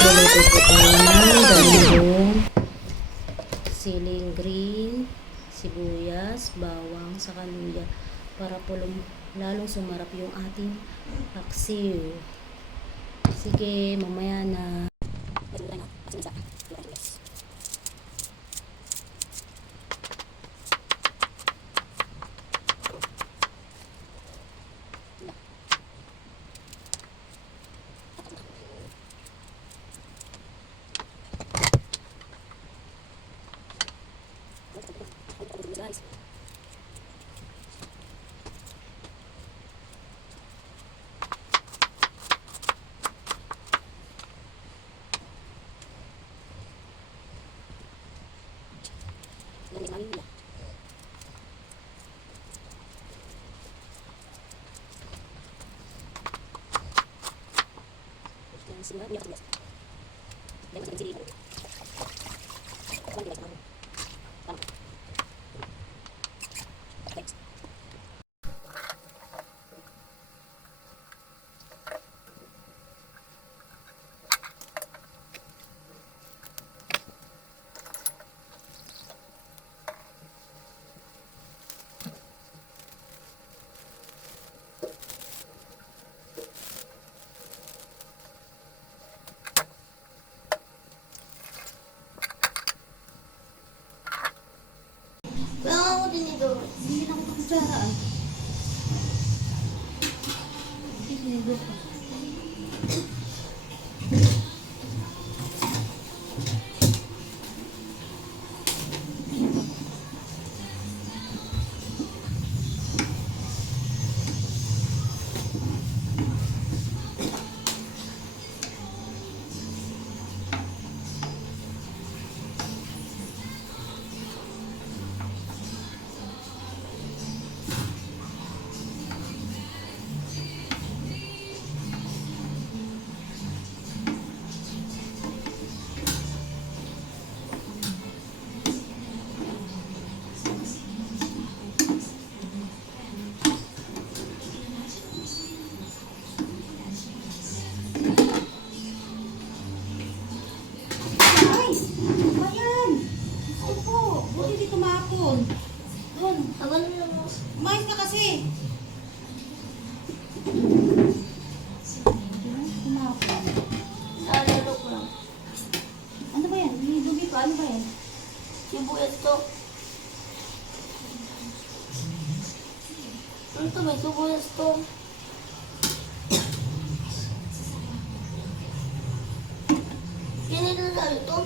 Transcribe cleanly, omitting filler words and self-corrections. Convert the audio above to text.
Magluluto po tayo ng galunggong, siling green, sibuyas, bawang, saka luya para po lalong sumarap yung ating paksiw. Sige, mamaya na. Guys. Kailangan ko din ito. Hindi na ako pakutsaraan. Sinidor pa. Doon, tagal mo lang. Mais na kasi. Nalalo ko lang. Ano ba yan? May dugi pa. Ano ba yan? Sibuyas to. Ano to? May sibuyas to. Pinito na ito.